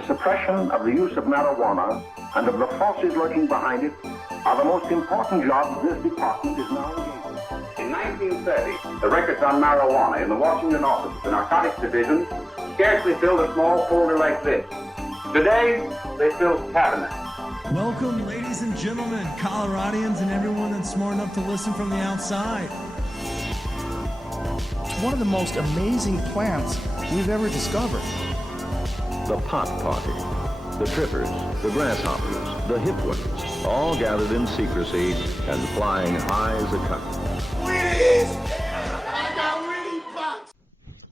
the suppression of the use of marijuana and of the forces lurking behind it are the most important jobs this department is now engaged in. In 1930, the records on marijuana in the Washington office of the Narcotics Division scarcely filled a small folder like this. Today, they fill cabinets. Welcome, ladies and gentlemen, Coloradians, and everyone that's smart enough to listen from the outside. One of the most amazing plants we've ever discovered. The pot party, the trippers, the grasshoppers, the hip ones, all gathered in secrecy and flying high as a kite.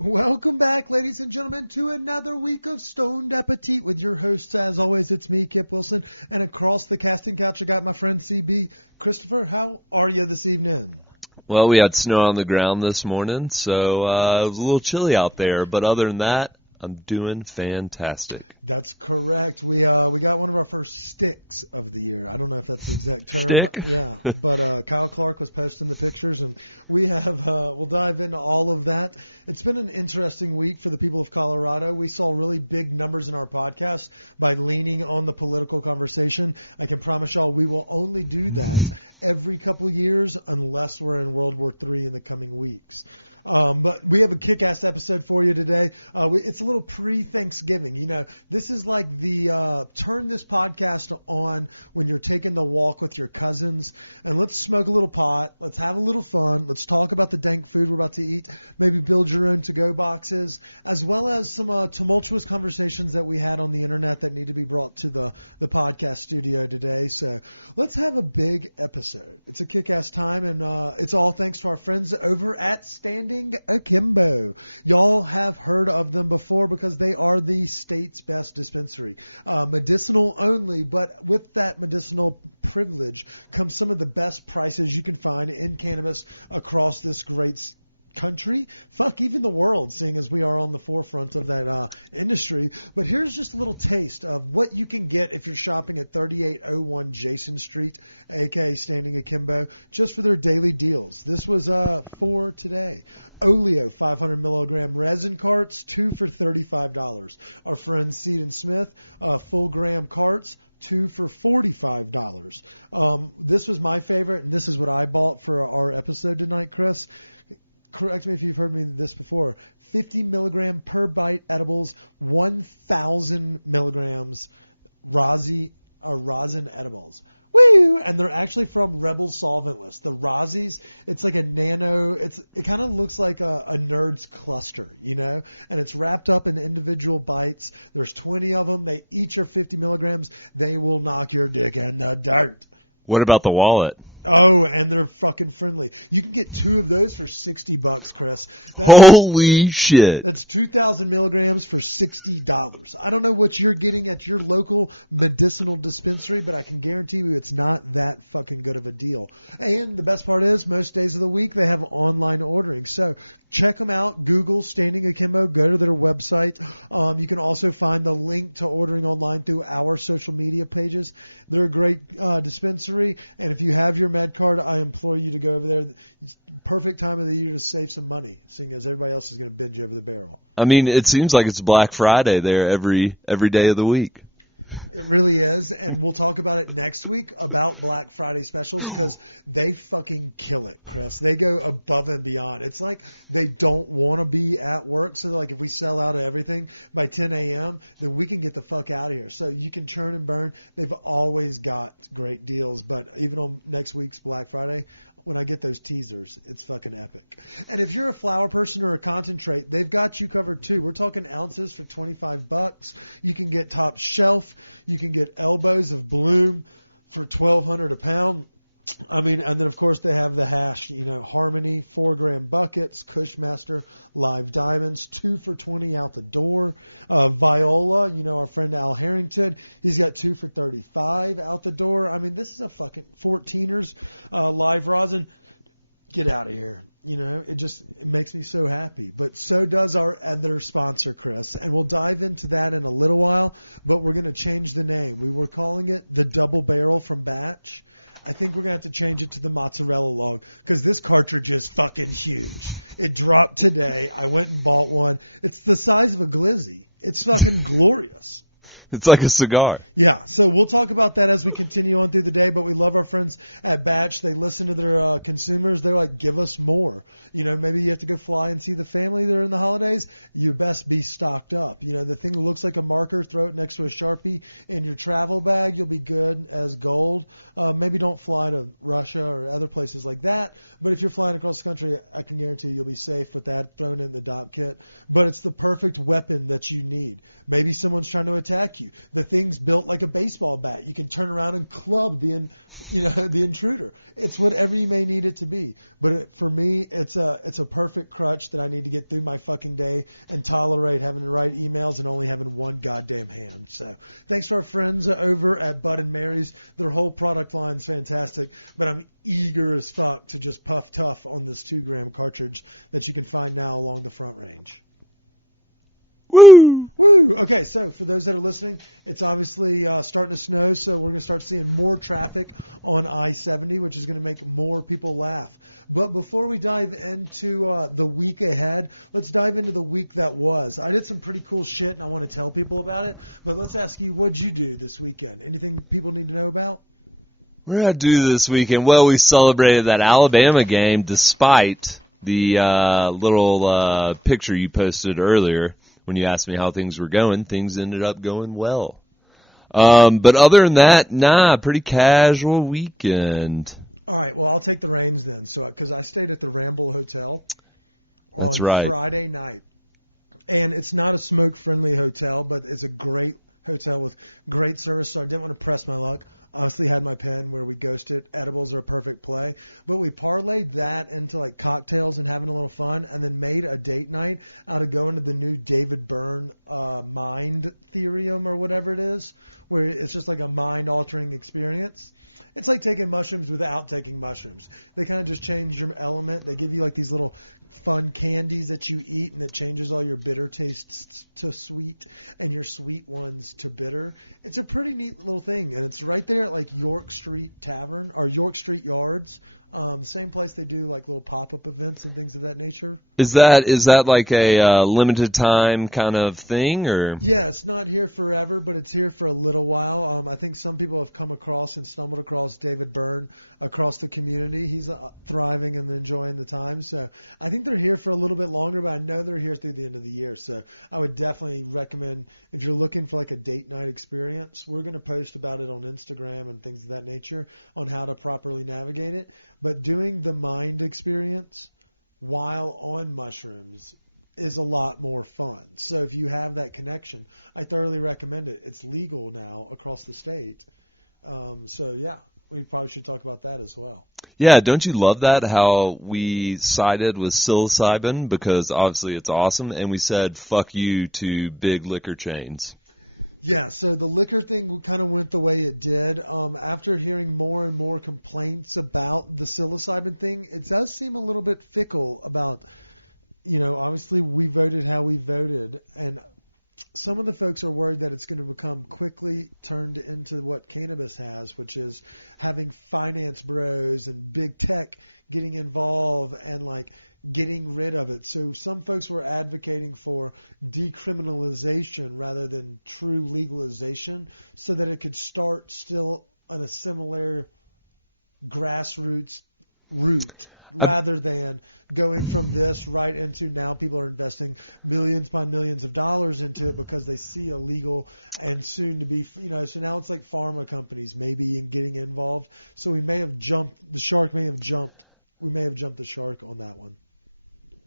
Welcome back, ladies and gentlemen, to another week of Stoned Appetit with your hosts. As always, it's me, Kip Wilson, and across the casting couch, I got my friend CB. Christopher, how are you this evening? Well, we had snow on the ground this morning, so it was a little chilly out there. But other than that, I'm doing fantastic. That's correct. We got one of our first sticks of the year. I don't know if that's the exact term. Stick? Yeah. But Kyle Clark was posting the pictures, and we have we'll dive into all of that. It's been an interesting week for the people of Colorado. We saw really big numbers in our podcast by leaning on the political conversation. I can promise y'all we will only do that every couple years unless we're in World War III in the coming weeks. But we have a kick-ass episode for you today. It's a little pre-Thanksgiving. You know, this is like the turn this podcast on when you're taking the walk with your cousins, and let's smoke a little pot. Let's have a little fun. Let's talk about the dank food we're about to eat. Maybe build your own to-go boxes, as well as some tumultuous conversations that we had on the internet that need to be brought to the podcast studio today. So let's have a big episode. It's a kick-ass time, and it's all thanks to our friends over at Standing Akimbo. Y'all have heard of them before because they are the state's best dispensary. Medicinal only, but with that medicinal privilege comes some of the best prices you can find in cannabis across this great country, even the world, seeing as we are on the forefront of that industry. But here's just a little taste of what you can get if you're shopping at 3801 Jason Street, aka Standing Akimbo, just for their daily deals. This was for today. Oleo 500 milligram resin carts, 2 for $35. Our friend Seed and Smith, full gram carts, 2 for $45. This was my favorite, and this is what I bought for our episode tonight, Chris. Correct me if you've heard me this before. 50 milligram per bite edibles, 1,000 milligrams rosin edibles. Woo! And they're actually from Rebel Solventless. The Rozzies, it's like a nano, it kind of looks like a nerd's cluster, you know? And it's wrapped up in individual bites. There's 20 of them. They each are 50 milligrams. They will knock your dick in the dirt. What about the wallet? Oh, and they're fucking friendly. You can get 2 of those for $60, Chris. Holy shit. That's 2,000 milligrams for $60. I don't know what you're getting at your local medicinal dispensary, but I can guarantee you it's not that fucking good of a deal. And the best part is most days of the week they have online ordering. So check them out. Google Standing Akimbo. Go to their website. You can also find the link to ordering online through our social media pages. They're a great dispensary, and if you have your med card, I implore you to go over there. It's perfect time of the year to save some money, seeing as everybody else is going to binge over the barrel. I mean, it seems like it's Black Friday there every day of the week. It really is, and we'll talk about it next week about Black Friday specials because they fucking kill it, Chris. They go above and beyond. It's like they don't want to be at work, so they're like, if we sell out of everything by 10 a.m., then we can get the fuck out of here. So you can churn and burn. They've always got great deals, but even on next week's Black Friday, when I get those teasers, it's fucking epic. And if you're a flower person or a concentrate, they've got you covered too. We're talking ounces for $25. You can get top shelf. You can get elbows of bloom for $1,200 a pound. I mean, and then of course they have the hash, you know, Harmony, 4-gram buckets, Cushmaster, Live Diamonds, 2 for $20 out the door. Viola, you know, our friend Al Harrington, he's got 2 for $35 out the door. I mean, this is a fucking 14ers, Live Rosin. Get out of here. You know, it makes me so happy. But so does our other sponsor, Chris. And we'll dive into that in a little while, but we're going to change the name. We were calling it the Double Barrel from Batch. I think we're going to have to change it to the Mozzarella Log because this cartridge is fucking huge. It dropped today. I went and bought one. It's the size of a glizzy. It's fucking glorious. It's like a cigar. Yeah, so we'll talk about that as we continue on through the day, but we love our friends at Batch. They listen to their consumers. They're like, give us more. Maybe you have to go fly and see the family during the holidays. You best be stocked up. The thing that looks like a marker, throw it next to a Sharpie in your travel bag. You'll be good as gold. Maybe don't fly to Russia or other places like that, but if you're flying across the country, I can guarantee you'll be safe with that thrown in the DOP kit. But it's the perfect weapon that you need. Maybe someone's trying to attack you. The thing's built like a baseball bat. You can turn around and club the intruder. It's whatever you may need it to be. But for me, it's a perfect crutch that I need to get through my fucking day and tolerate having to write emails and only having one goddamn hand. So thanks to our friends over at Bud and Mary's. Their whole product line's fantastic. But I'm eager as fuck to just puff tough on this 2-gram cartridge that you can find now along the Front Range. Woo! Woo! Okay, so for those that are listening, it's obviously starting to snow, so we're going to start seeing more traffic on I-70, which is going to make more people laugh. But before we dive into the week ahead, let's dive into the week that was. I did some pretty cool shit, and I want to tell people about it, but let's ask you, what'd you do this weekend? Anything people need to know about? What did I do this weekend? Well, we celebrated that Alabama game despite the little picture you posted earlier. When you asked me how things were going, things ended up going well. But other than that, pretty casual weekend. All right, well, I'll take the reins then. So, because I stayed at the Ramble Hotel on Friday night. And it's not a smoke-friendly hotel, but it's a great hotel with great service, so I didn't want to press my luck. Obviously had my pen where we ghosted. Edibles are a perfect play. But we parlayed that into like cocktails and having a little fun, and then made a date night out of going to the new David Byrne Mind Therium or whatever it is, where it's just like a mind-altering experience. It's like taking mushrooms without taking mushrooms. They kind of just change your element. They give you like these little fun candies that you eat, and it changes all your bitter tastes to sweet and your sweet ones to bitter. It's a pretty neat little thing, and it's right there at like York Street Tavern or York Street Yards. Same place they do like little pop-up events and things of that nature. Is that like a limited time kind of thing, or? Yeah, it's not here forever, but it's here for a little while. I think some people have come across and stumbled across David Byrne across the community. He's thriving and enjoying the time. So I think they're here for a little bit longer, but I know they're here through the end of the year. So I would definitely recommend if you're looking for like a date night experience, we're going to post about it on Instagram and things of that nature on how to properly navigate it. But doing the mind experience while on mushrooms is a lot more fun. So if you have that connection, I thoroughly recommend it. It's legal now across the state. So, yeah, we probably should talk about that as well. Yeah, don't you love that, how we sided with psilocybin because obviously it's awesome, and we said fuck you to big liquor chains? Yeah, so the liquor thing kind of went the way it did. After hearing more and more complaints about the psilocybin thing, it does seem a little bit fickle about, obviously we voted how we voted, and some of the folks are worried that it's going to become quickly turned into what cannabis has, which is having finance bros and big tech getting involved and like getting rid of it. So some folks were advocating for decriminalization rather than true legalization so that it could start still on a similar grassroots route rather than going from this right into now people are investing millions upon millions of dollars into it because they see a legal and soon to be, so now it's like pharma companies maybe in getting involved. So we may have jumped the shark the shark on that one.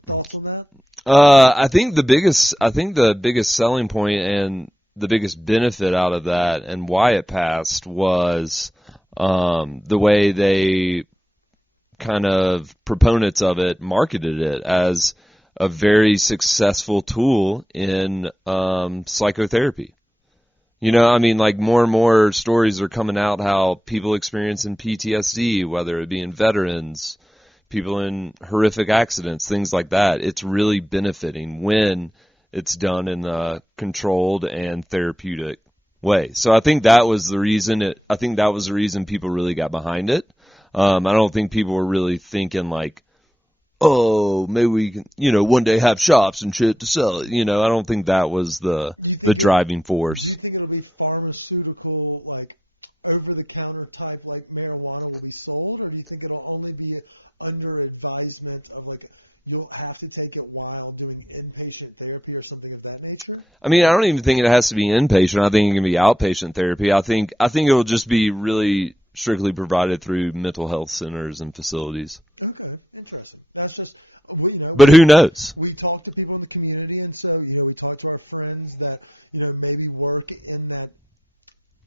Thoughts on that? I think the biggest selling point and the biggest benefit out of that and why it passed was the way they kind of proponents of it marketed it as a very successful tool in psychotherapy. Like more and more stories are coming out how people experiencing PTSD, whether it be in veterans, people in horrific accidents, things like that. It's really benefiting when it's done in a controlled and therapeutic way. So I think that was the reason people really got behind it. I don't think people were really thinking like, oh, maybe we can, one day have shops and shit to sell it. I don't think that was the driving force. Do you think it'll be pharmaceutical, like over-the-counter type, like marijuana will be sold, or do you think it'll only be under advisement of like you'll have to take it while doing inpatient therapy or something of that nature? I mean, I don't even think it has to be inpatient. I think it can be outpatient therapy. I think it'll just be really strictly provided through mental health centers and facilities. Okay, interesting. That's just, But who knows? We talk to people in the community, and so, we talk to our friends that, maybe work in that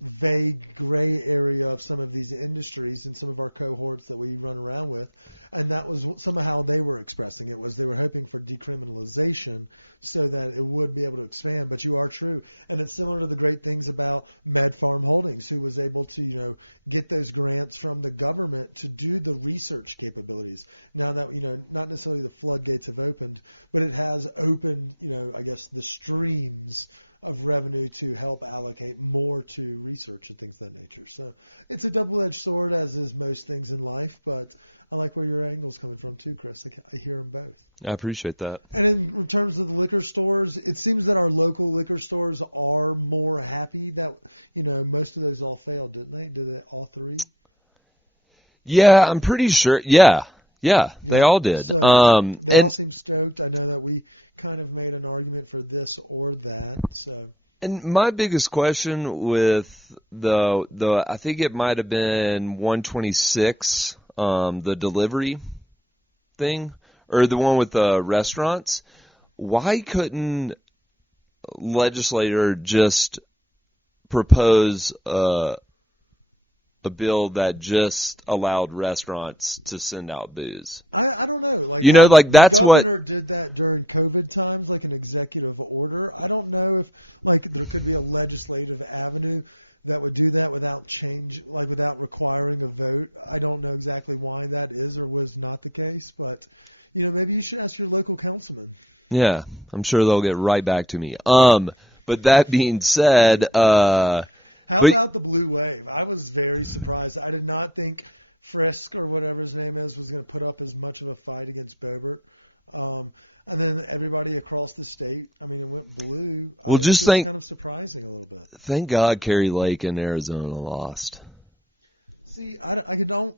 vague gray area of some of these industries and some of our cohorts that we run around with. And that was somehow they were expressing it, was they were hoping for decriminalization so that it would be able to expand. But you are true. And it's similar to the great things about Med Farm Holdings, who was able to, get those grants from the government to do the research capabilities. Now that, not necessarily the floodgates have opened, but it has opened, I guess, the streams of revenue to help allocate more to research and things of that nature. So it's a double-edged sword, as is most things in life, but I like where your angle's coming from too, Chris. I hear them both. I appreciate that. And in terms of the liquor stores, it seems that our local liquor stores are more happy that, most of those all failed, didn't they? Did they all three? Yeah, I'm pretty sure. Yeah, they all did. So they all seem stoked. I know that we kind of made an argument for this or that. So. And my biggest question with the I think it might have been 126, the delivery thing, or the one with the restaurants. Why couldn't legislator just propose a bill that just allowed restaurants to send out booze? I don't know. Like, that's the what governor did that during COVID times, like an executive order. I don't know if there could be a legislative avenue that would do that without change, like without requiring a vote. I don't know exactly why that is or was not the case, but maybe you should ask your local councilman. Yeah, I'm sure they'll get right back to me. But that being said, How about the Blue Wave? I was very surprised. I did not think Frisk or whatever his name is was going to put up as much of a fight against Bobert. And then everybody across the state, it went blue. Well, it was kind of surprising a little bit. Thank God Kerry Lake in Arizona lost. See, I don't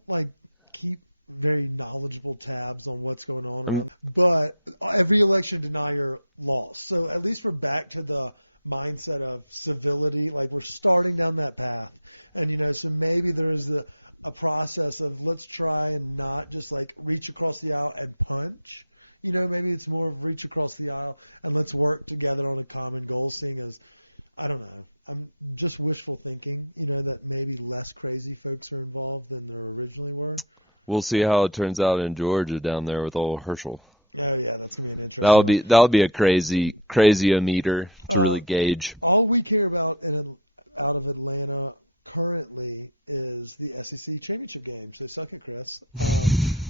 keep very knowledgeable tabs on what's going on around, but every election denier lost. So at least we're back to the mindset of civility. Like, we're starting down that path, and so maybe there is a process of let's try and not just reach across the aisle and punch. Maybe it's more of reach across the aisle and let's work together on a common goal, seeing as, I don't know, I'm just wishful thinking, that maybe less crazy folks are involved than there originally were. We'll see how it turns out in Georgia down there with old Herschel. Oh yeah, that's gonna be an interesting. That'll be a crazy meter to really gauge. All we care about out of Atlanta currently is the SEC championship game. So suck it, Chris.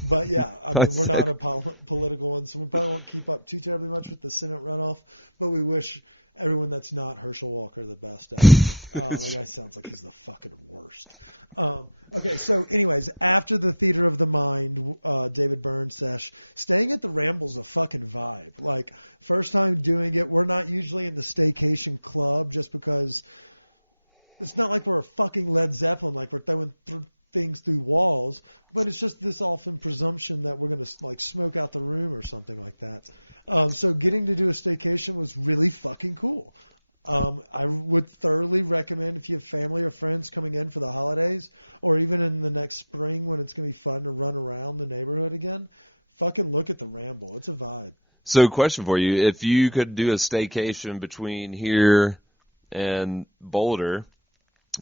But yeah, we're not a political one, so we probably won't keep up too terribly much with the Senate runoff. But we wish everyone that's not Herschel Walker the best out there. That guy sounds like he's the fucking worst. Okay, so anyways, after the Theater of the Mind, David Byrne sesh, staying at the Ramble's a fucking vibe. Like, first time doing it. We're not usually in the staycation club just because it's not like we're a fucking Led Zeppelin, like we're throwing things through walls, but it's just this often presumption that we're going to smoke out the room or something like that. So getting to do a staycation was really fucking cool. I would thoroughly recommend, if you have family or friends coming in for the holidays, or even in the next spring when it's going to be fun to run around the neighborhood again, fucking look at the Ramble. It's a vibe. So question for you, if you could do a staycation between here and Boulder,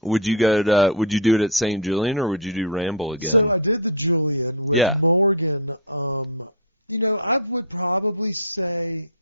would you do it at St. Julian, or would you do Ramble again? So I did the Julian with Morgan. I would probably say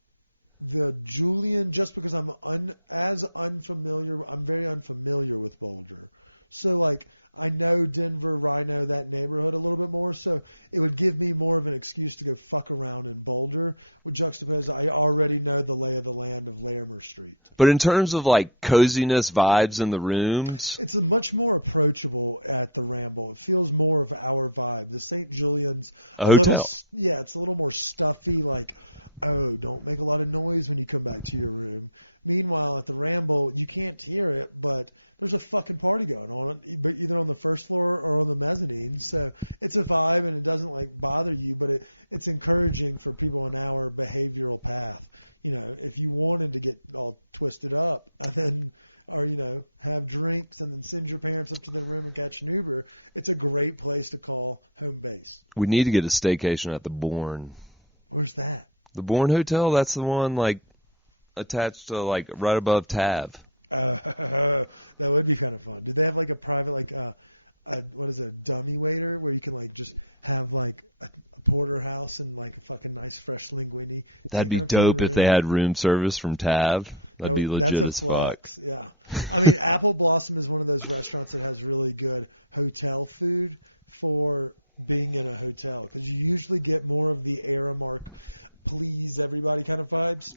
the Julian, just because I'm very unfamiliar with Boulder. So like I know Denver, Rhino, that neighborhood a little bit more, so it would give me more of an excuse to go fuck around in Boulder. With juxtapose, I already know the lay of the land of Larimer Street. But in terms of like coziness vibes in the rooms, It's a much more approachable at the Ramble. It feels more of our vibe. The St. Julian's A hotel. little, yeah, it's a little more stuffy. Like, oh, don't make a lot of noise when you come back to your room. Meanwhile, at the Ramble, you can't hear it, but there's a fucking party going on, but either on the first floor or on the mezzanine. So it's a vibe, and it doesn't like bother you, but it's encouraging for people on our behavioral path. You know, if you wanted to get all twisted up and then, or you know, have drinks and then send your parents up to their room and catch an Uber, it's a great place to call home base. we need to get a staycation at the Bourne. Where's that? The Bourne Hotel, that's the one like attached to like right above Tav. That would be kind of fun. Do they have like a private like what is it, a dummy waiter where you can like just have like a porterhouse and like a fucking nice fresh linguine? That'd be taken up to your dope if room? they had room service from Tav. That'd be legit That's a as fuck. flex. Yeah. I mean, Apple Blossom is one of those restaurants that has really good hotel food for being in a hotel because you usually get more of the Aramark please everybody kind of vibes.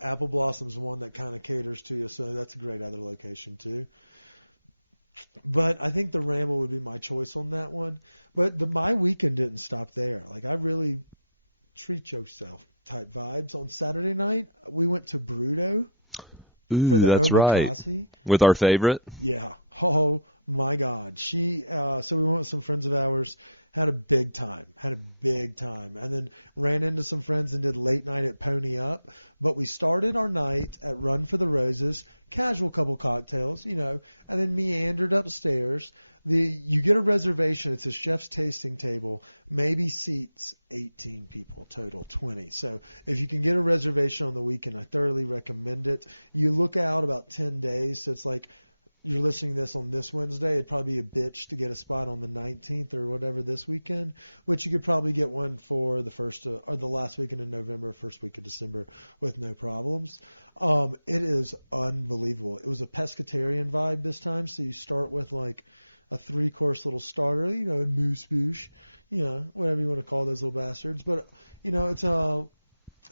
Apple Blossom's one that kind of caters to you, so that's a great other location too. But I think the Ramble would be my choice on that one. But my weekend didn't stop there. Like I really treat yourself type vibes. On Saturday night, we went to Bruto. Ooh, for the that's right. omakase. With our favorite. Yeah. Oh my God. So we went with some friends of ours, had a big time, and then ran into some friends and did late night at Pony Up. But we started our night at Run for the Roses, casual couple cocktails, you know, and then meandered upstairs. You get a reservation. It's a chef's tasting table, maybe seats 18 people total, 20. So if you can get a reservation on the weekend, I thoroughly recommend it. You look out about 10 days, so it's like you're listening to this on this Wednesday, it'd probably be a bitch to get a spot on the 19th or whatever this weekend, which you could probably get one for the first or the last weekend in November, first week of December with no problems. It is unbelievable. It was a pescatarian vibe this time, so you start with like a 3-course little starter, you know, moose bouche, you know, whatever you want to call those little bastards. But, you know, it's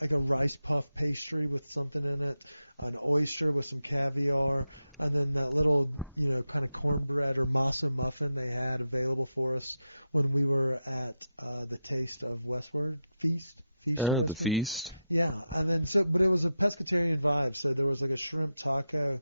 like a rice puff pastry with something in it, an oyster with some caviar, and then that little, you know, kind of cornbread or masa muffin they had available for us when we were at the Taste of Westward Feast. Of The Westward. feast. Yeah, and then but it was a pescatarian vibe. So there was like a shrimp taco,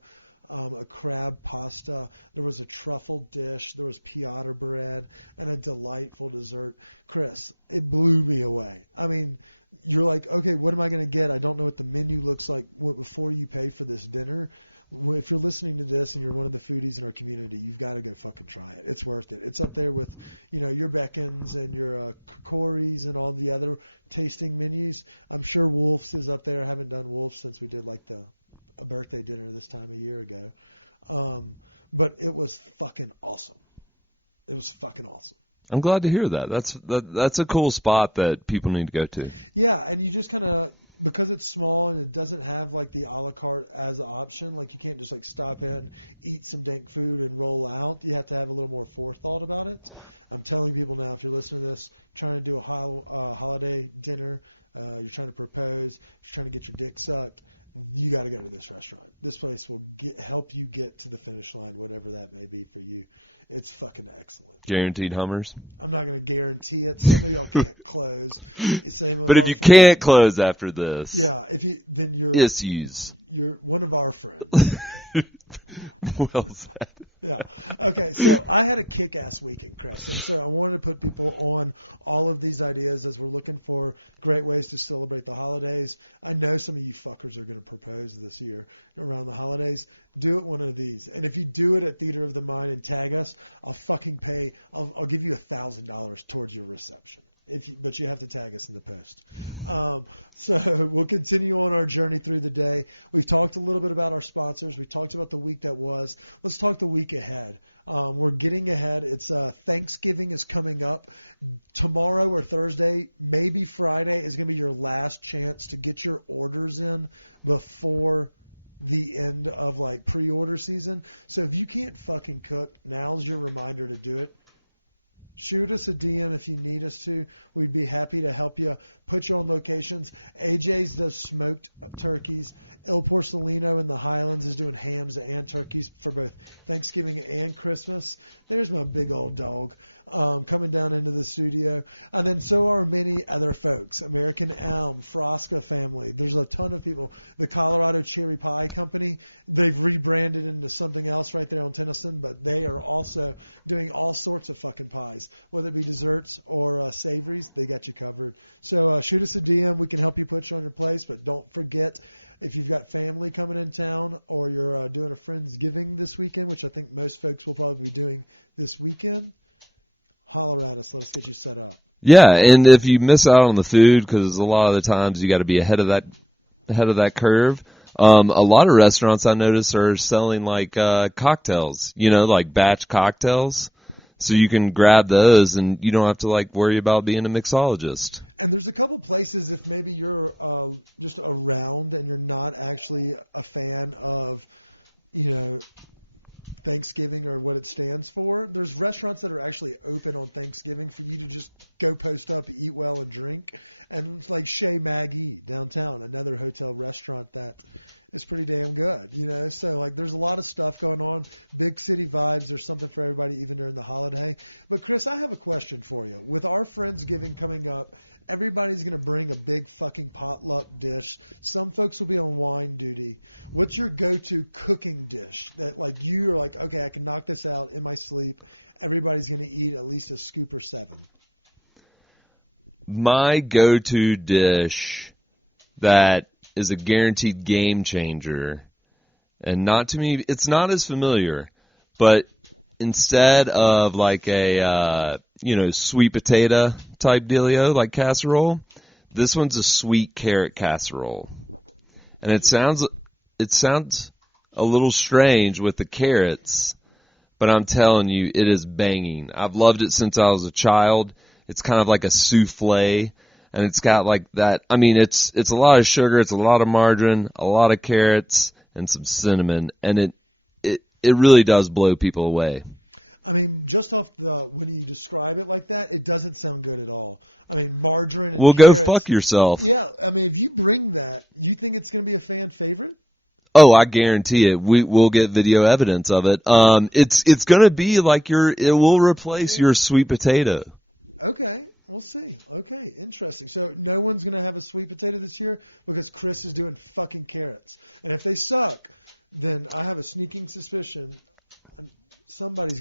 a crab pasta, there was a truffle dish, there was piata bread, and a delightful dessert. Chris, it blew me away. I mean, you're like, okay, what am I going to get? I don't know what the menu looks like before you pay for this dinner. If you're listening to this and you're one of the foodies in our community, you've got to go fucking try it. It's worth it. It's up there with, you know, your Beckons and your Kokoris and all the other tasting menus. I'm sure Wolf's is up there. I haven't done Wolf's since we did like a birthday dinner this time a year ago. But it was fucking awesome. It was fucking awesome. I'm glad to hear that. That's a cool spot that people need to go to. Yeah, and you just kind of, because it's small and it doesn't have like the a la carte as an option, like you can't just like stop in, eat some dank food and roll out. You have to have a little more forethought about it. I'm telling people now, if you're listening to this, trying to do a holiday dinner, you're trying to propose, you're trying to get your dick sucked, you got to go to this restaurant. This place will help you get to the finish line, whatever that may be for you. It's fucking excellent. Guaranteed Hummers. I'm not going to guarantee it. Some of y'all can't close. Same But if you can't close after this, yeah, then you're issues. you're one of our friends. Well said. Yeah. Okay. So I had a kick-ass weekend, Chris, and so I wanted to put people on all of these ideas as we're looking for great ways to celebrate the holidays. I know some of you fuckers are going to propose this year around the holidays. Do it one of these, and if you do it at Theater of the Mind and tag us, I'll fucking pay. I'll give you $1,000 towards your reception. But you have to tag us in the post. So we'll continue on our journey through the day. We've talked a little bit about our sponsors. We talked about the week that was. Let's talk the week ahead. We're getting ahead. It's Thanksgiving is coming up. Tomorrow or Thursday, maybe Friday, is going to be your last chance to get your orders in before the end of like pre-order season. So if you can't fucking cook, now's your reminder to do it. Shoot us a DM if you need us to. We'd be happy to help you, put you on locations. AJ's does smoked turkeys. Il Porcelino in the Highlands is doing hams and turkeys for both Thanksgiving and Christmas. There's my big old dog coming down into the studio. And then so are many other folks. American Elm, Frosca family. There's a ton of people. The Colorado Cherry Pie Company, they've rebranded into something else right there on Tennyson, but they are also doing all sorts of fucking pies. Whether it be desserts or savories, they got you covered. So shoot us a DM. We can help you put you on your place, but don't forget, if you've got family coming in town or you're doing a Friendsgiving this weekend, which I think most folks will probably be doing this weekend, holler at us. Let us get you set up. Yeah, and if you miss out on the food, because a lot of the times you got to be ahead of that curve. A lot of restaurants I notice are selling like cocktails, like batch cocktails. So you can grab those, and you don't have to like worry about being a mixologist. And there's a couple places, if maybe you're just around and you're not actually a fan of, Thanksgiving or what it stands for. There's restaurants that are actually open on Thanksgiving for you to just go post up, eat well, and drink. And it's like Chez Maggie downtown, another hotel restaurant that is pretty damn good, So like there's a lot of stuff going on. Big city vibes. There's something for everybody even during the holiday. But Chris, I have a question for you. With our Friendsgiving coming up, everybody's going to bring a big fucking potluck dish. Some folks will be on wine duty. What's your go-to cooking dish that like you are like, okay, I can knock this out in my sleep. Everybody's going to eat at least a scoop or 7. My go-to dish that is a guaranteed game changer, and not to me, it's not as familiar, but instead of like a, sweet potato type dealio, like casserole, this one's a sweet carrot casserole. And it sounds a little strange with the carrots, but I'm telling you, it is banging. I've loved it since I was a child. It's kind of like a souffle. And it's got like that. I mean, it's a lot of sugar, it's a lot of margarine, a lot of carrots, and some cinnamon, and it really does blow people away. I mean, just off when you describe it like that, it doesn't sound good at all. I mean, margarine and carrots. Go fuck yourself. Yeah, I mean, if you bring that, you think it's going to be a fan favorite? Oh, I guarantee it. We'll get video evidence of it. It's going to be like it will replace your sweet potato. Okay. We'll see. Okay, interesting. So no one's going to have a sweet potato this year because Chris is doing fucking carrots. And if they suck, then I have a sneaking suspicion somebody's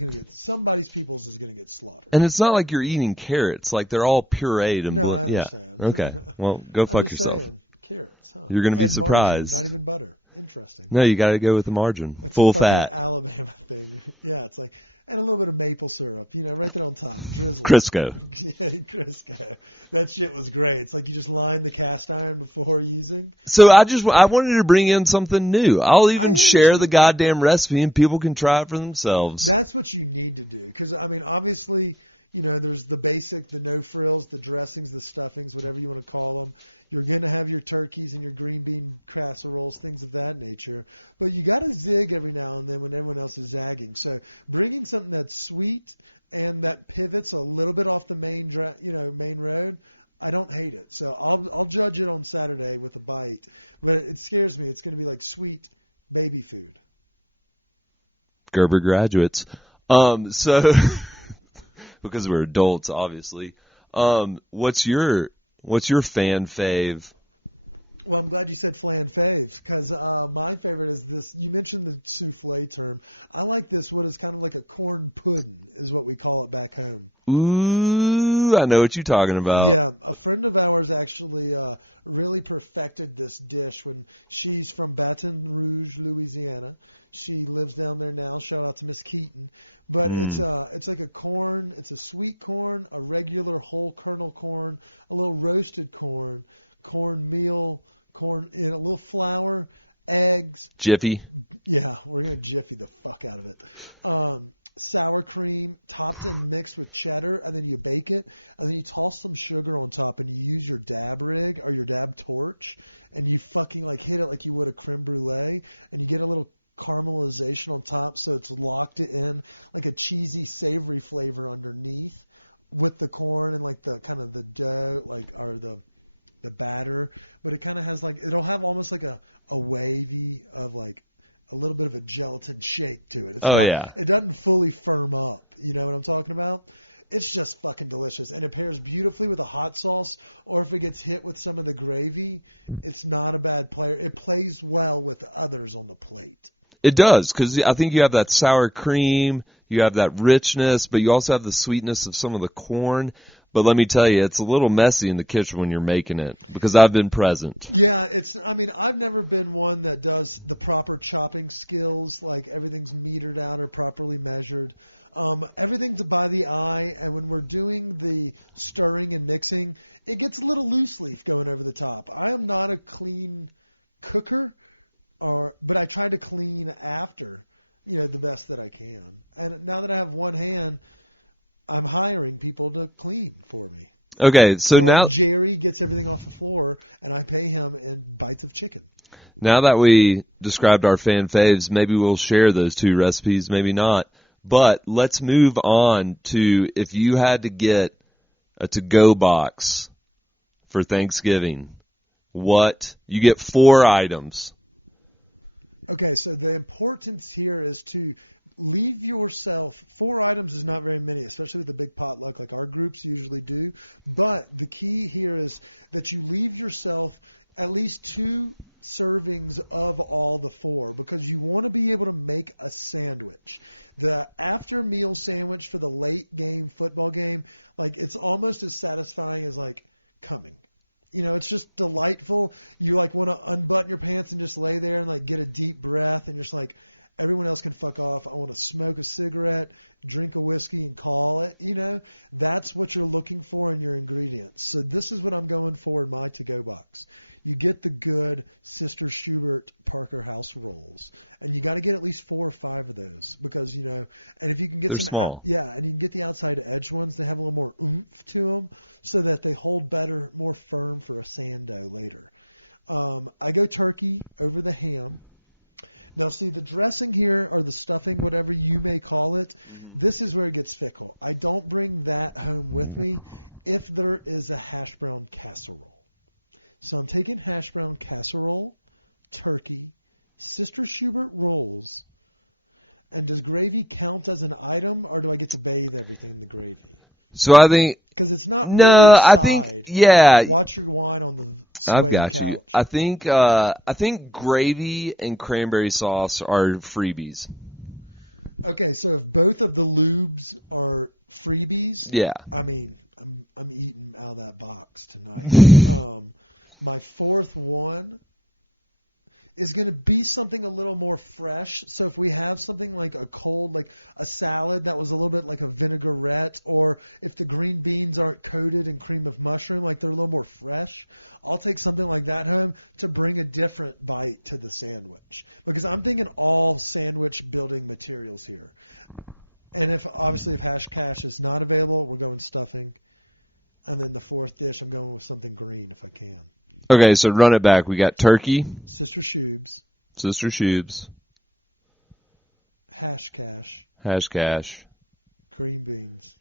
peoples is going to get slaughtered. And it's not like you're eating carrots. Like they're all pureed. And no, I understand. Yeah. Okay. Well, go fuck I'm just yourself. Saying, carrots, huh? You're going to be surprised. Margarine, not even butter. Interesting. No, you got to go with the margarine. That's full a fucking fat. Alabama thing. Yeah, it's like, and a little bit of maple syrup, right there on top. Drizzle. Crisco. Yeah, Crisco. That shit was great. It's like you just line the cast iron before using. So I wanted to bring in something new. I'll even share the goddamn recipe and people can try it for themselves. That's what you need to do. Because, I mean, obviously, there's the basic, the no frills, the dressings, the stuffings, whatever you want to call them. You're going to have your turkeys and your green bean casseroles, things of that nature. But you got to zig every now and then when everyone else is zagging. So bringing something that's sweet and that pivots a little bit off the main road, I don't hate it. So I'll judge it on Saturday with a bite. But it scares me. It's going to be like sweet baby food. Gerber graduates. So because we're adults, obviously. What's your fan fave? Well, I'm glad you said flan fave because my favorite is this. You mentioned the souffle term. I like this. What is kind of like a corn pudding is what we call it back home. Ooh, I know what you're talking about. Yeah, a friend of ours actually really perfected this dish when she's from Baton Rouge, Louisiana. She lives down there now. Shout out to Miss Keaton. But it's like a corn. It's a sweet corn, a regular whole kernel corn, a little roasted corn, cornmeal, corn in a little flour, eggs. Jiffy. Yeah, we're gonna jiffy the fuck out of it. sour cream topped and mixed with cheddar, and then you bake it, and then you toss some sugar on top, and you use your dab rig or your dab torch, and you fucking like hit it like you would a creme brulee, and you get a little caramelization on top, so it's locked it in like a cheesy, savory flavor underneath with the corn and like the kind of the dough, like or the batter, but it kind of has like it'll have almost like a wavy of like a little bit of a gelatin shake to it. It's not, it doesn't fully firm up. You know what I'm talking about? It's just fucking delicious, and it pairs beautifully with a hot sauce, or if it gets hit with some of the gravy, it's not a bad player. It plays well with others on the plate. It does, because I think you have that sour cream, you have that richness, but you also have the sweetness of some of the corn. But let me tell you, it's a little messy in the kitchen when you're making it, because I've been present. Yeah, I've never been one that does the proper chopping skills, like everything's metered out or properly measured. Everything's by the eye, and when we're doing the stirring and mixing, it gets a little loose leaf going over the top. I am not a clean cooker, but I try to clean after, the best that I can. And now that I have one hand, I'm hiring people to clean for me. Okay, so now Jerry gets everything off the floor, and I pay him in bites of chicken. Now that we described our fan faves, maybe we'll share those two recipes, maybe not. But let's move on to if you had to get a to-go box for Thanksgiving, you get 4 items. Okay, so the importance here is to leave yourself, 4 items is not very many, especially with the big potluck like our groups usually do. But the key here is that you leave yourself at least 2 servings of all the 4, because you want to be able to make a sandwich. The after meal sandwich for the late game football game, like it's almost as satisfying as like coming. It's just delightful. You like want to unbutton your pants and just lay there and like get a deep breath, and you're just like, everyone else can fuck off. I want to smoke a cigarette, drink a whiskey, and call it. That's what you're looking for in your ingredients. So this is what I'm going for in my to-go box. You get the good Sister Schubert Parker House rolls, and you got to get at least 4 or 5 of those, because and if you can get They're some small. and you can get the outside edge ones, they have a little more oomph to them, so that they hold better, more firm for a sando later. I go turkey over the ham. Now, see, the dressing here, or the stuffing, whatever you may call it, this is where it gets fickle. I don't bring that home with me if there is a hash brown casserole. So I'm taking hash brown casserole, turkey, Sister Schubert rolls, and does gravy count as an item, or do I get to bathe everything in the gravy? So I think Because it's not no, really a I side. think yeah. Watch your wine on the I've suede got couch. you. I think gravy and cranberry sauce are freebies. Okay, so if both of the lubes are freebies, Yeah. I'm eating out of that box tonight. My 4th one is going to be something a little more fresh. So if we have something like a cold, like a salad that was a little bit like a vinaigrette, or if the green beans aren't coated in cream of mushroom, like they're a little more fresh, I'll take something like that home to bring a different bite to the sandwich. Because I'm thinking all sandwich building materials here. And if hash cash is not available, we're going stuffing. And then the 4th dish, I'm going with something green if I can. Okay, so run it back. We got turkey, Sister Schubes, hash cash, green beans,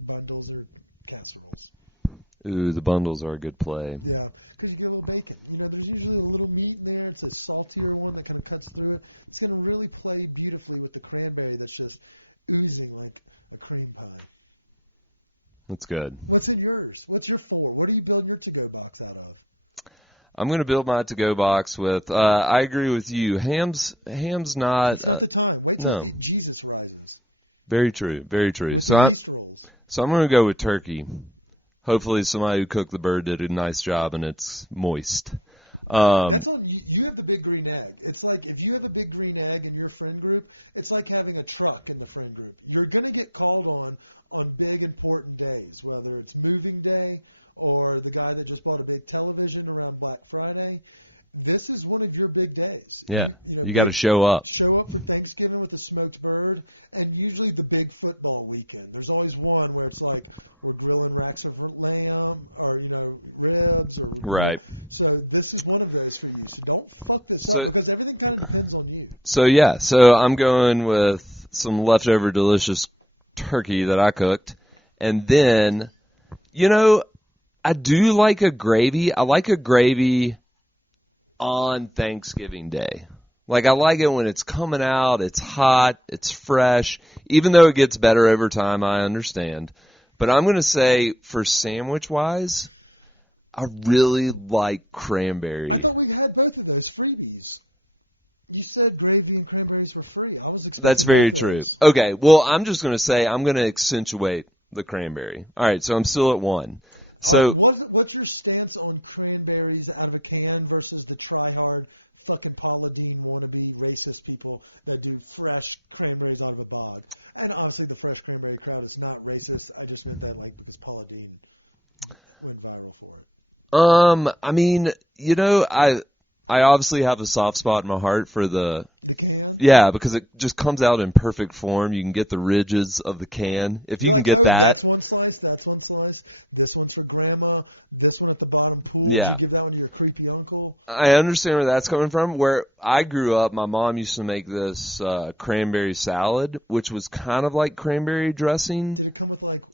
bundles or casseroles. Ooh, the bundles are a good play. Yeah, because you get a little bacon. There's usually a little meat in there. It's a saltier one that kind of cuts through it. It's going to really play beautifully with the cranberry that's just oozing like a cream pie. That's good. What's in yours? What's your 4? What are you building your to-go box out of? I'm going to build my to-go box with, I agree with you. Ham's not. It's not the time. Wait till no. Jesus rises. Very true, very true. With the yeast rolls. So I'm going to go with turkey. Hopefully somebody who cooked the bird did a nice job and it's moist. That's on you. You have the big green egg. It's like if you have a big green egg in your friend group, it's like having a truck in the friend group. You're going to get called on big important days, whether it's moving day or the guy that just bought a big television around Black Friday. this is one of your big days. Yeah, you got to show up. Show up for Thanksgiving with a smoked bird, and usually the big football weekend. There's always one where it's like we're grilling racks of lamb or ribs or right. So this is one of those for you. So don't fuck this up because everything kind of depends on you. So yeah, so I'm going with some leftover delicious turkey that I cooked, and then I do like a gravy. I like a gravy on Thanksgiving Day. Like, I like it when it's coming out, it's hot, it's fresh, even though it gets better over time, I understand. But I'm going to say, for sandwich-wise, I really like cranberry. I thought we had both of those freebies. You said gravy and cranberries were free. I was expecting That's very both true. those. Okay, well, I'm just going to say I'm going to accentuate the cranberry. All right, so I'm still at 1. So what's your stance on cranberries out of a can versus the try-hard fucking Paula Deen wannabe racist people that do fresh cranberries out of a bog? And obviously the fresh cranberry crowd is not racist. I just meant that because Paula Deen went viral for it. I mean, I obviously have a soft spot in my heart for the can. Yeah, because it just comes out in perfect form. You can get the ridges of the can if you You're can get that. That's one slice. That's one slice. This one's for grandma. This one at the bottom pool. Yeah. Did you give that one to your creepy uncle? I understand where that's coming from. Where I grew up, my mom used to make this cranberry salad, which was kind of like cranberry dressing. Did it come with like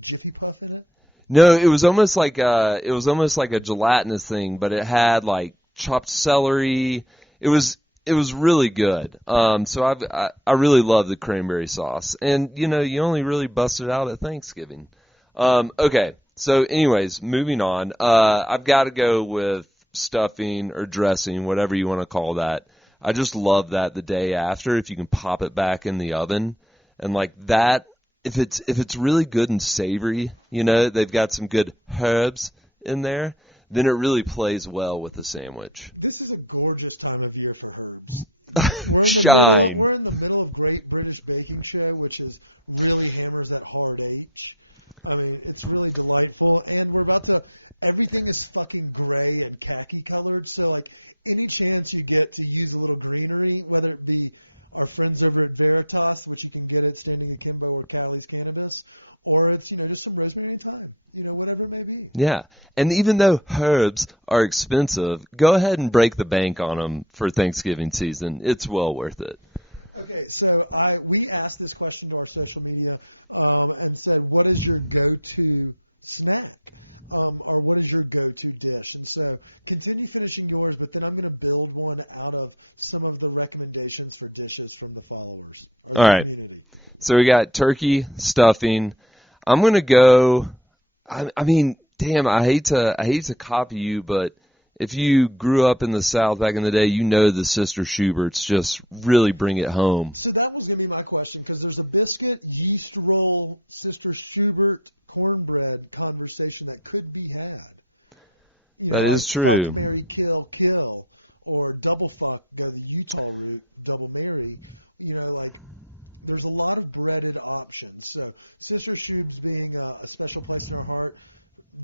Jiffy Puff in it? No, it was almost like a gelatinous thing, but it had like chopped celery. It was really good. So I really love the cranberry sauce, and you only really bust it out at Thanksgiving. Okay, so anyways, moving on. I've got to go with stuffing or dressing, whatever you want to call that. I just love that the day after, if you can pop it back in the oven, and like that. If it's really good and savory, they've got some good herbs in there, then it really plays well with the sandwich. This is a gorgeous time of year for herbs. We're in the middle of Great British Baking Show, which really hammers that hard H. I mean, it's really delightful, and everything is fucking gray and khaki colored, so like any chance you get to use a little greenery, whether it be our friends over at Veritas, which you can get at Standing Akimbo or Callie's Cannabis, or it's, just some rosemary and thyme, whatever it may be. Yeah. And even though herbs are expensive, go ahead and break the bank on them for Thanksgiving season. It's well worth it. Okay, so we asked this question to our social media and said, what is your go-to snack? Or what is your go-to dish? And so continue finishing yours, but then I'm going to build one out of some of the recommendations for dishes from the followers or the community. So we got turkey, stuffing. I'm going to go, I mean, damn, I hate to copy you, but if you grew up in the South back in the day, the Sister Schuberts just really bring it home. So that was going to be my question, because there's a biscuit, yeast roll, Sister Schubert, cornbread conversation that could be had. That is true. Fuck, marry, kill, or double fuck, go the Utah route, double marry. There's a lot of breaded options. So Sister Schub's being a special place in our heart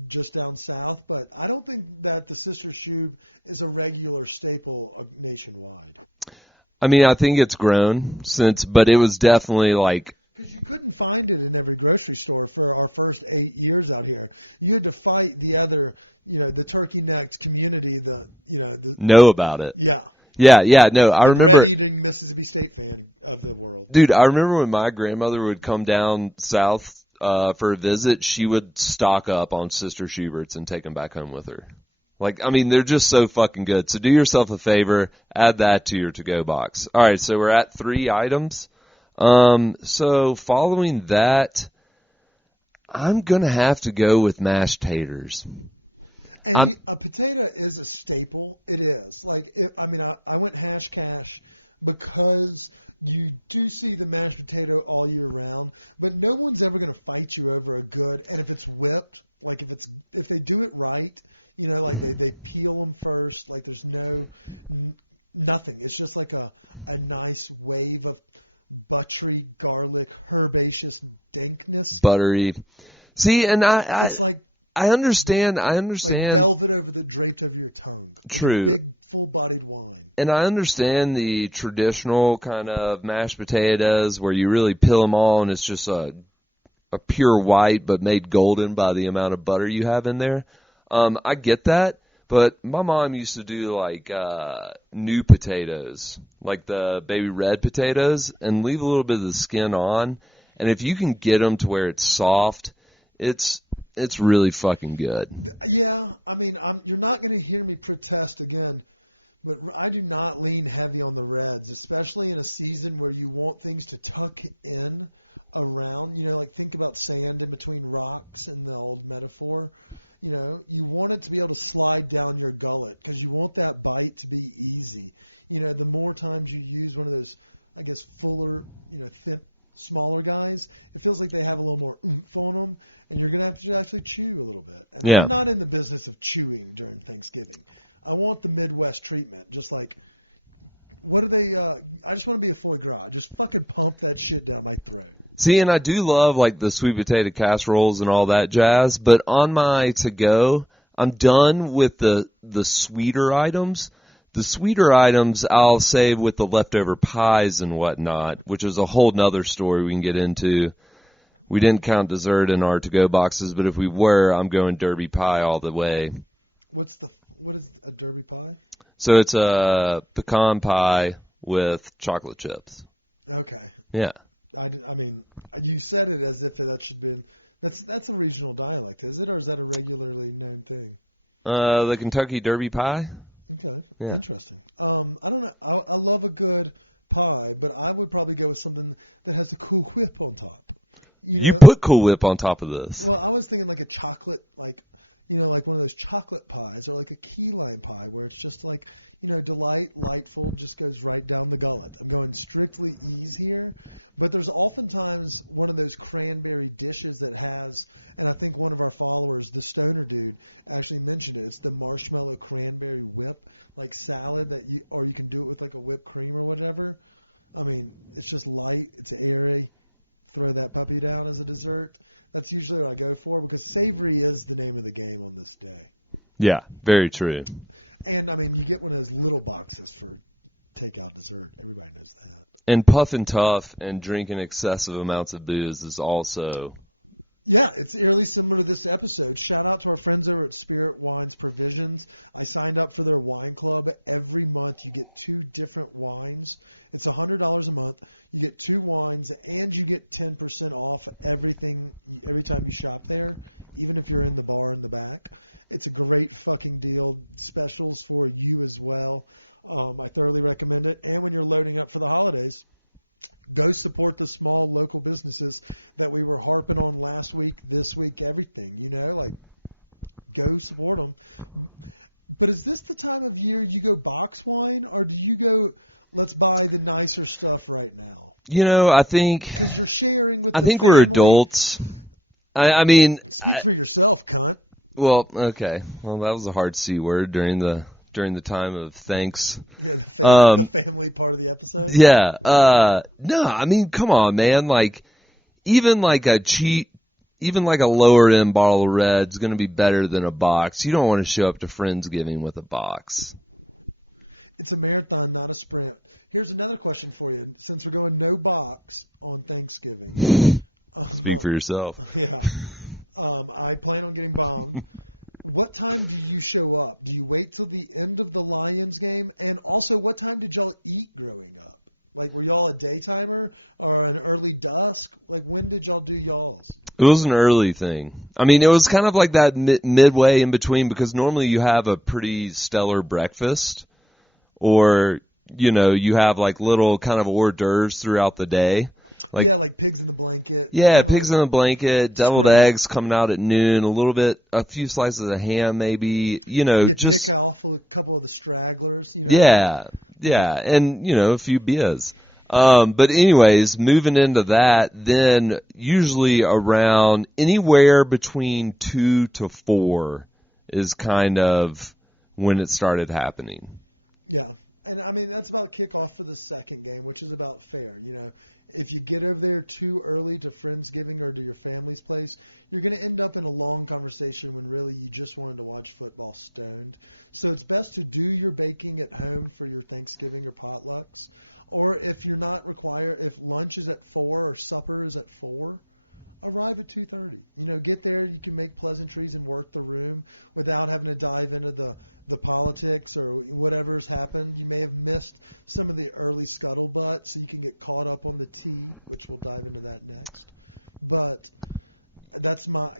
just down south, but I don't think that the Sister Schub is a regular staple nationwide. I mean, I think it's grown but it was definitely like... Because you couldn't find it in every grocery store for our first 8 years out here. You had to fight the other, the turkey-necked community, know about it. Yeah. Yeah, no, I remember... bread-eating Mississippi State fan of the world. Dude, I remember when my grandmother would come down south for a visit, she would stock up on Sister Schuberts and take them back home with her. They're just so fucking good. So do yourself a favor, add that to your to-go box. All right, so we're at 3 items. So following that, I'm going to have to go with mashed taters. And a potato is a staple. It is. I went hash cash because you do see the mashed potato all year round, but no one's ever going to fight you over a good, and if it's whipped, if they do it right, they peel them first, there's nothing. It's just like a nice wave of buttery garlic, herbaceous dankness. Buttery. See, and it's like I understand. Like velvet draped over your tongue. Like True. A big, full-bodied wine. And I understand the traditional kind of mashed potatoes where you really peel them all and it's just a pure white but made golden by the amount of butter you have in there. I get that, but my mom used to do like new potatoes, like the baby red potatoes, and leave a little bit of the skin on. And if you can get them to where it's soft, it's really fucking good. Yeah, I mean, you're not going to hear me protest again, but I do not lean heavy on the reds, especially in a season where you want things to tuck in around. You know, like think about sand in between rocks in the old metaphor. You know, you want it to be able to slide down your gullet because you want that bite to be easy. You know, the more times you use one of those, I guess, fuller, thin, smaller guys, it feels like they have a little more oomph on them, and you're going to have to actually chew a little bit. And Yeah. I'm not in the business of chewing during Thanksgiving. I want the Midwest treatment, just like, what are they, I just want to be a foie gras. Just fucking pump that shit down my throat. See, and I do love like the sweet potato casseroles and all that jazz, but on my to-go, I'm done with the sweeter items. The sweeter items I'll save with the leftover pies and whatnot, which is a whole nother story we can get into. We didn't count dessert in our to-go boxes, but if we were, I'm going Derby pie all the way. What is a Derby pie? So it's a pecan pie with chocolate chips. Okay. Yeah. I mean, you said it as if that should be. That's a regional dialect, is it, or is that a regularly known thing? The Kentucky Derby pie. Okay, Yeah. Interesting. I don't know. I love a good pie, but I would probably go with something that has a Cool Whip on top. You put Cool Whip on top of this. Well, I was thinking like a chocolate, like one of those chocolate pies, or like a key lime pie, where it's just like, delightful, just goes right down the gullet. I'm going strictly ease here, but there's oftentimes one of those cranberry dishes that has, and I think one of our followers, the Stoner Dude, actually mentioned it. It's the marshmallow cranberry whip, like salad or you can do it with like a whipped cream or whatever. I mean, it's just light, it's airy. Throw that puppy down as a dessert. That's usually what I go for because savory is the name of the game on this day. Yeah, very true. And, I mean, you get one of those little boxes for takeout dessert. Everybody knows that. And puffing tough and drinking excessive amounts of booze is also... Yeah, it's eerily similar to this episode. Shout out to our friends over at Spirit Wines Provisions. I signed up for their wine club. Every month you get 2 different wines. It's $100 a month. You get 2 wines, and you get 10% off everything every time you shop there, even if you're in the bar in the back. It's a great fucking deal. Specials for you as well. I thoroughly recommend it. And when you're loading up for the holidays, go support the small local businesses that we were harping on last week, this week, everything, go support them. But is this the time of year you go box wine, or do you go, let's buy the nicer stuff right now? I think... Because you're sharing with the family. we're adults. I mean... Speak for yourself, cunt. Well, okay. Well, that was a hard C word during the time of thanks. Yeah, the family part of the episode. Yeah. No, I mean, come on, man. Like, even like a lower end bottle of red is going to be better than a box. You don't want to show up to Friendsgiving with a box. It's a marathon, not a sprint. Here's another question for you. Since we're going no box on Thanksgiving. Speak for yourself. Yeah. I plan on getting bombed. What time do you show up? Do you wait till the end of the Lions game? And also, what time did y'all eat growing up? Like, were y'all a daytimer or an early dusk? Like, when did y'all do y'all's? It was an early thing. I mean, it was kind of like that midway in between, because normally you have a pretty stellar breakfast, or, you have like little kind of hors d'oeuvres throughout the day. Like, yeah, like pigs in the blanket. Yeah, pigs in the blanket, deviled eggs coming out at noon, a few slices of ham maybe, You just pick off a couple of the stragglers, Yeah, and, a few beers. But anyways, moving into that, then usually around anywhere between 2 to 4 is kind of when it started happening. Yeah. And, I mean, that's about kickoff for the second game, which is about fair. You know, if you get over there too early to Friendsgiving or to your family's place, you're going to end up in a long conversation when really you just wanted to watch football stoned. So it's best to do your baking at home for your Thanksgiving or potlucks. Or if you're not required, if lunch is at 4 or supper is at 4, arrive at 2:30. You know, get there. You can make pleasantries and work the room without having to dive into the politics or whatever's happened. You may have missed some of the early scuttlebutt, so you can get caught up on the tea, which we'll dive into that next. But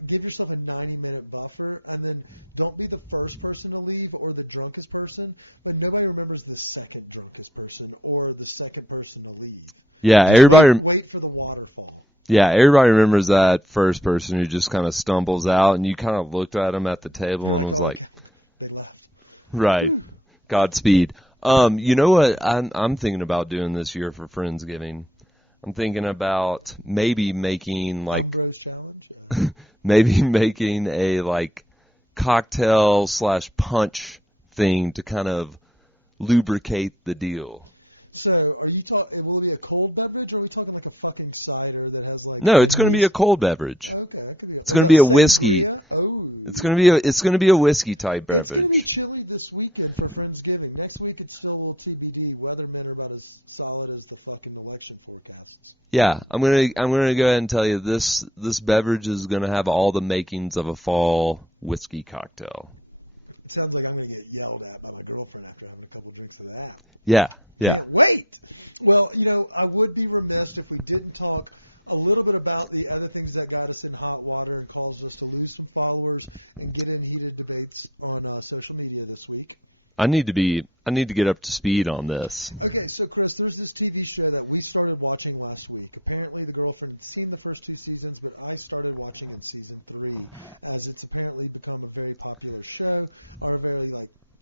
give yourself a 90-minute buffer, and then don't be the first person to leave or the drunkest person, but nobody remembers the second drunkest person or the second person to leave. Yeah, Just everybody wait for the waterfall. Yeah, everybody remembers that first person who just kind of stumbles out, and you kind of looked at them at the table You're and was like, okay. They left. right, Whew. Godspeed. You know what I'm thinking about doing this year for Friendsgiving? I'm thinking about maybe making like Umbro's challenge. Yeah. maybe making a like cocktail / punch thing to kind of lubricate the deal. So, are you will it be a cold beverage, or are we talking like a fucking cider that has like? No, it's going to be a cold beverage. Okay, that could be. It's going to be a whiskey. Oh, it's going to be a whiskey type beverage. It's going to be chilly this weekend for Friendsgiving. Next week, it's still a little TBD. Weathermen are about as solid as the fucking election forecasts. Yeah, I'm gonna go ahead and tell you this beverage is going to have all the makings of a fall whiskey cocktail. It sounds like I'm going to get yelled at by my girlfriend after having a couple drinks of that. Yeah. Yeah. Can't wait. Well, you know, I would be remiss if we didn't talk a little bit about the other things that got us in hot water and caused us to lose some followers and get in heated debates on social media this week. I need to get up to speed on this. Okay, so Chris, there's this TV show that we started watching last week. Apparently, the girlfriend had seen the first 2 seasons, but I started watching in season 3, as it's apparently become a very popular show, or a very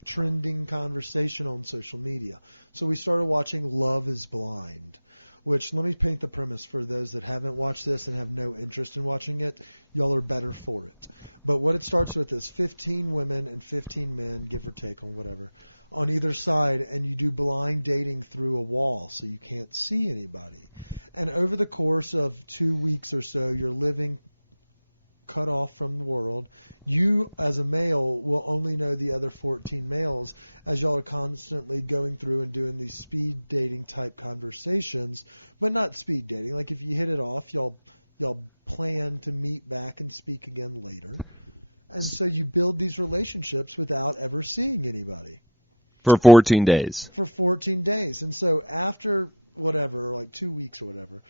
trending conversation on social media. So we started watching Love is Blind, which, let me paint the premise for those that haven't watched this and have no interest in watching it. Y'all are better for it. But what it starts with is 15 women and 15 men, give or take on whatever, on either side, and you do blind dating through a wall so you can't see anybody. And over the course of 2 weeks or so, you're living cut off from the world. You, as a male, will only know the other 14 males, as y'all are constantly going through and doing these speed dating type conversations, but not speed dating. Like if you hit it off, y'all plan to meet back and speak again later. And so you build these relationships without ever seeing anybody. For 14 days. For 14 days. And so after whatever, like 2 weeks or whatever,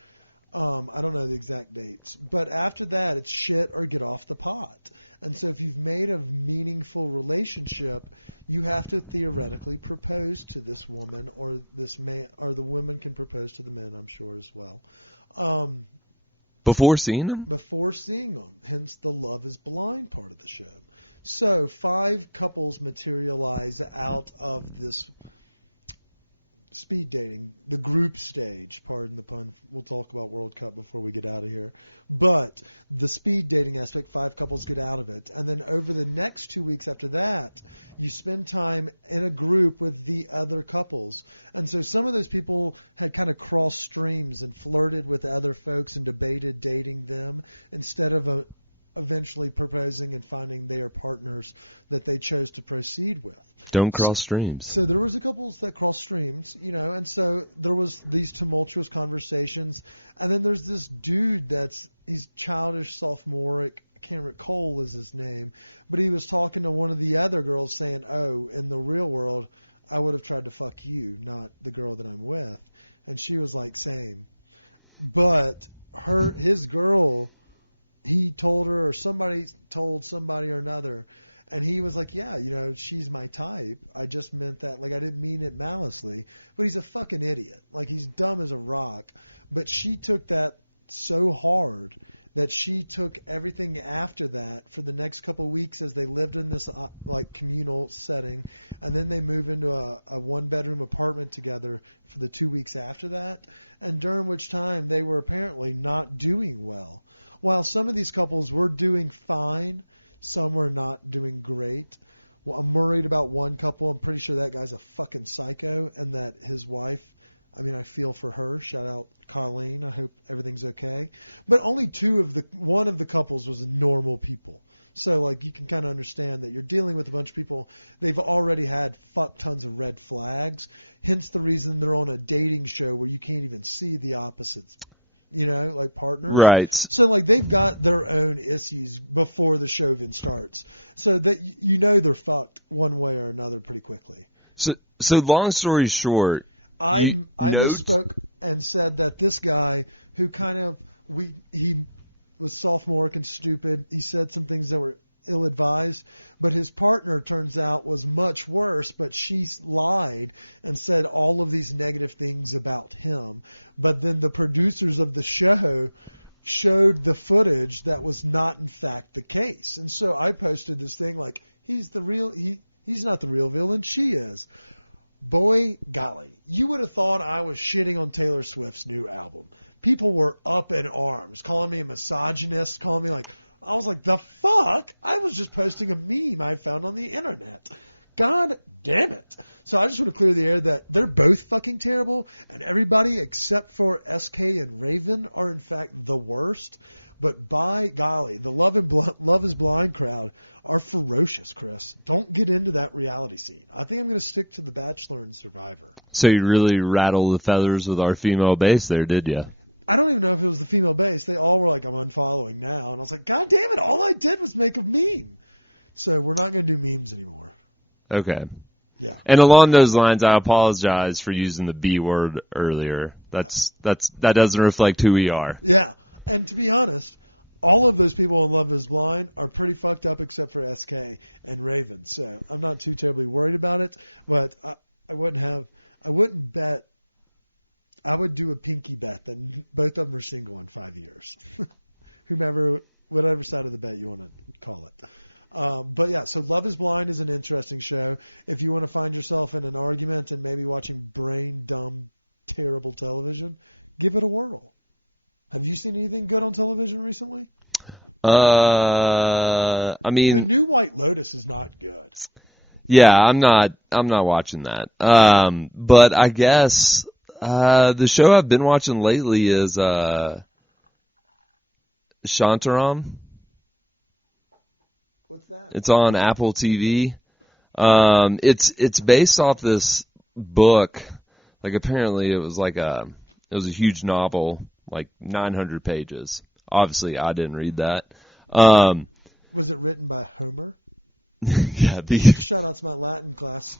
I don't know the exact dates, but after that, it's shit or get off the pot. And so if you've made a meaningful relationship, you have to theoretically propose to this woman or this man, or the women can propose to the men, I'm sure, as well. Before seeing them? Before seeing them, hence the Love is Blind part of the show. So 5 couples materialize out of this speed dating, the group stage, pardon the pun. We'll talk about World Cup before we get out of here. But the speed dating aspect, 5 couples get out of it. And then over the next 2 weeks after that, you spend time in a group with the other couples. And so some of those people had kind of crossed streams and flirted with other folks and debated dating them instead of eventually proposing and finding their partners that they chose to proceed with. Don't cross streams. So there was a couples that crossed streams, you know, and so there was these tumultuous conversations. And then there's this dude he's childish, sophomoric, I can't remember, Cole is his name, but he was talking to one of the other girls saying, oh, in the real world, I would have tried to fuck you, not the girl that I'm with. And she was like, same. But his girl, he told her, or somebody told somebody or another, and he was like, yeah, you know, she's my type. I just meant that, like, I didn't mean it maliciously. But he's a fucking idiot. Like, he's dumb as a rock. But she took that so hard that she took everything after that for the next couple of weeks as they lived in this, communal setting. And then they move into a one-bedroom apartment together for the 2 weeks after that. And during which time they were apparently not doing well. While some of these couples were doing fine, some were not doing great. Well, I'm worried about one couple. I'm pretty sure that guy's a fucking psycho, and that his wife, I mean, I feel for her. Shout out Colleen. I hope everything's okay. But only one of the couples was normal people. So, like, you can kind of understand that you're dealing with a bunch of people. They've already had fuck tons of red flags. Hence the reason they're on a dating show where you can't even see the opposites, like partners. Right. So, like, they've got their own issues before the show even starts. So that they're fucked one way or another pretty quickly. So long story short, I misspoke and said that this guy who he was sophomoric and stupid. He said some things that were ill-advised, but his partner turns out was much worse, but she lied and said all of these negative things about him. But then the producers of the show showed the footage that was not in fact the case. And so I posted this thing like, he's not the real villain, she is. Boy, golly, you would have thought I was shitting on Taylor Swift's new album. People were up in arms, calling me a misogynist, I was like, the fuck? I was just posting a meme I found on the internet. God damn it. So I just want to clear the air that they're both fucking terrible, and everybody except for SK and Raven are in fact the worst. But by golly, the Love is Blind crowd are ferocious, Chris. Don't get into that reality scene. I think I'm going to stick to The Bachelor and Survivor. So you really rattled the feathers with our female base there, did you? I don't even know if it was the female base. They all were like, I'm unfollowing now. And I was like, God damn it, all I did was make a meme. So we're not going to do memes anymore. Okay. Yeah. And along those lines, I apologize for using the B word earlier. That doesn't reflect who we are. Yeah. And to be honest, all of those people in Love is Blind are pretty fucked up except for SK and Raven. So I'm not too terribly worried about it. But I wouldn't bet. I would do a pinky bet that both of them are single in 5 years. Whatever side of the bet you want to call it. But yeah, so Love is Blind is an interesting show. If you want to find yourself in an argument and maybe watching brain dumb, terrible television, give it a whirl. Have you seen anything good on television recently? I mean, the new White Lotus is not good. Yeah, I'm not watching that. But I guess the show I've been watching lately is Shantaram. What's that? It's on Apple TV. It's based off this book. Like apparently it was a huge novel, like 900 pages. Obviously I didn't read that. Was it written by Homer? Yeah. Shout out to my Latin class.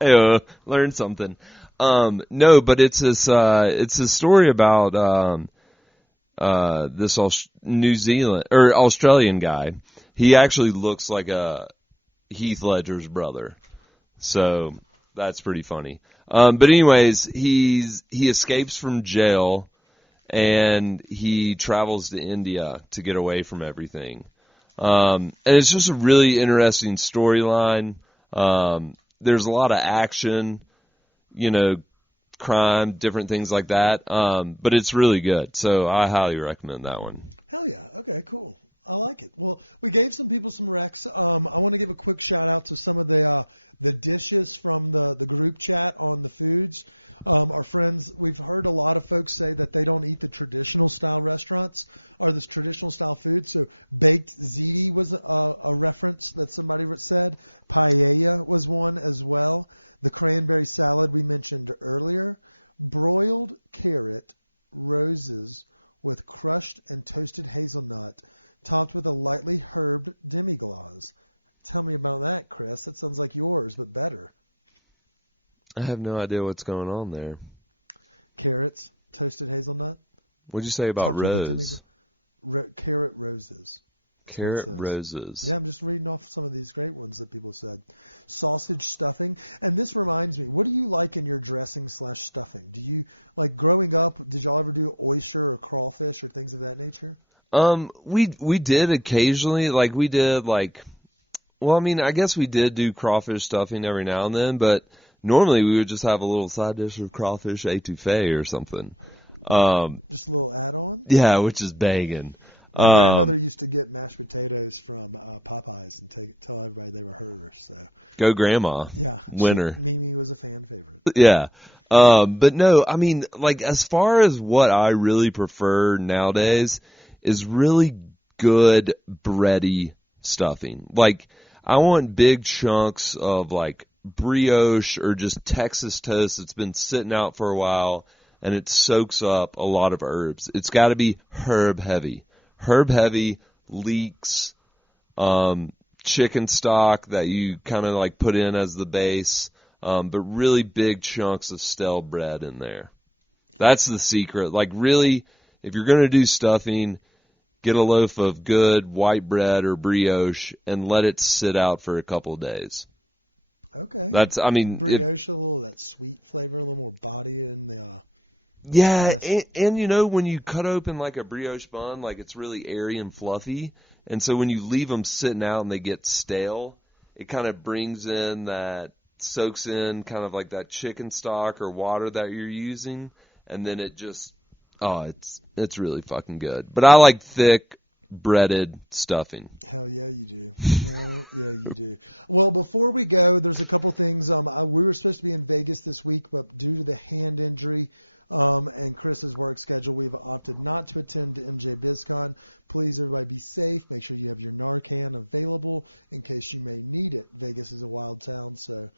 Hey, learn something. No, but it's a story about this New Zealand or Australian guy. He actually looks like a Heath Ledger's brother, so that's pretty funny. But anyways, he escapes from jail and he travels to India to get away from everything. And it's just a really interesting storyline. There's a lot of action, crime, different things like that. But it's really good. So I highly recommend that one. Hell yeah. Okay, cool. I like it. Well, we gave some people some recs. I want to give a quick shout out to some of the dishes from the group chat on the foods. Our friends, we've heard a lot of folks say that they don't eat the traditional style restaurants or this traditional style food. So baked ziti was a reference that somebody said. Paella was one as well. The cranberry salad we mentioned earlier. Broiled carrot roses with crushed and toasted hazelnut, topped with a lightly herbed demi-glace. Tell me about that, Chris. That sounds like yours, but better. I have no idea what's going on there. Carrots, toasted hazelnut. What'd you say about rose? Carrot roses. Carrot roses. Yeah, I'm just reading off some of these great ones that people said. Sausage stuffing. And this reminds me, what do you like in your dressing/stuffing? Do you, like growing up, did y'all ever do oyster or crawfish or things of that nature? We did occasionally, I guess we did do crawfish stuffing every now and then, but normally we would just have a little side dish of crawfish etouffee or something. Just a little add-on? Yeah, which is banging. My grandmother used to get mashed potatoes from Popeyes and tell everybody they were hers. So Go grandma. yeah, Winner. Mimi was a fan favorite. Yeah. But no, I mean, like, as far as what I really prefer nowadays is really good bready stuffing. Like, I want big chunks of, like, brioche or just Texas toast that's been sitting out for a while and it soaks up a lot of herbs. It's got to be herb heavy. Herb heavy, leeks, chicken stock that you kind of like put in as the base, but really big chunks of stale bread in there. That's the secret. Like, really, if you're going to do stuffing, get a loaf of good white bread or brioche and let it sit out for a couple of days. Okay. Brioche, a little that sweet flavor, a little more body in the. Yeah, and you know, when you cut open like a brioche bun, like, it's really airy and fluffy, and so when you leave them sitting out and they get stale, it kind of brings in that, soaks in kind of like that chicken stock or water that you're using, and then it just, it's really fucking good. But I like thick, breaded stuffing. Hell yeah, you do. Hell yeah, you do. Well, before we go, there's a couple things. We were supposed to be in Vegas this week, but due to the hand injury and Chris's work schedule, we've opted not to attend MJ BizCon. Please, everybody, be safe. Make sure you have your Narcan available in case you may need it. Vegas is a wild town, so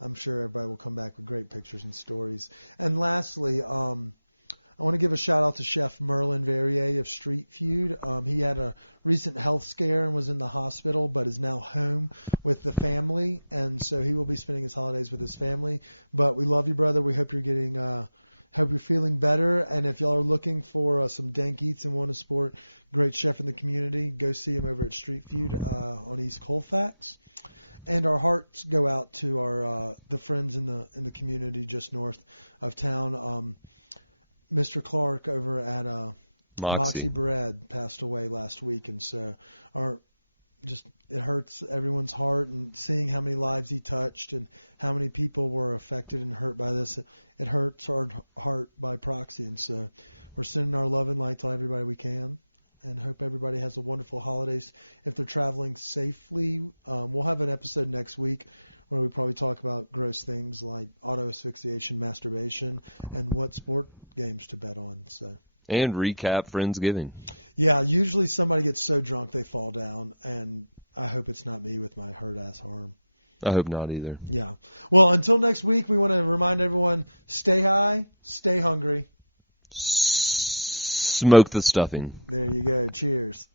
I'm sure everybody will come back with great pictures and stories. And lastly, I want to give a shout out to Chef Merlin Verrier of Street Feud. He had a recent health scare and was in the hospital, but is now home with the family, and so he will be spending his holidays with his family. But we love you, brother. We hope hope you're feeling better. And if y'all are looking for some dank eats and want to support great chef in the community, go see him over at Street Feud on East Colfax. And our hearts go out to our the friends in the community just north of town. Mr. Clark over at Moxie Bread passed away last week, and so it hurts everyone's heart, and seeing how many lives he touched and how many people were affected and hurt by this, it hurts our heart by proxy. And so we're sending our love and light to everybody we can, and hope everybody has a wonderful holidays. If they're traveling safely, we'll have an episode next week where we probably talk about gross things like auto asphyxiation, masturbation, and what sport games to bet on. And recap Friendsgiving. Yeah, usually somebody gets so drunk they fall down, and I hope it's not me with my hurt-ass arm. I hope not either. Yeah. Well, until next week, we want to remind everyone, stay high, stay hungry. Smoke the stuffing. There you go. Cheers.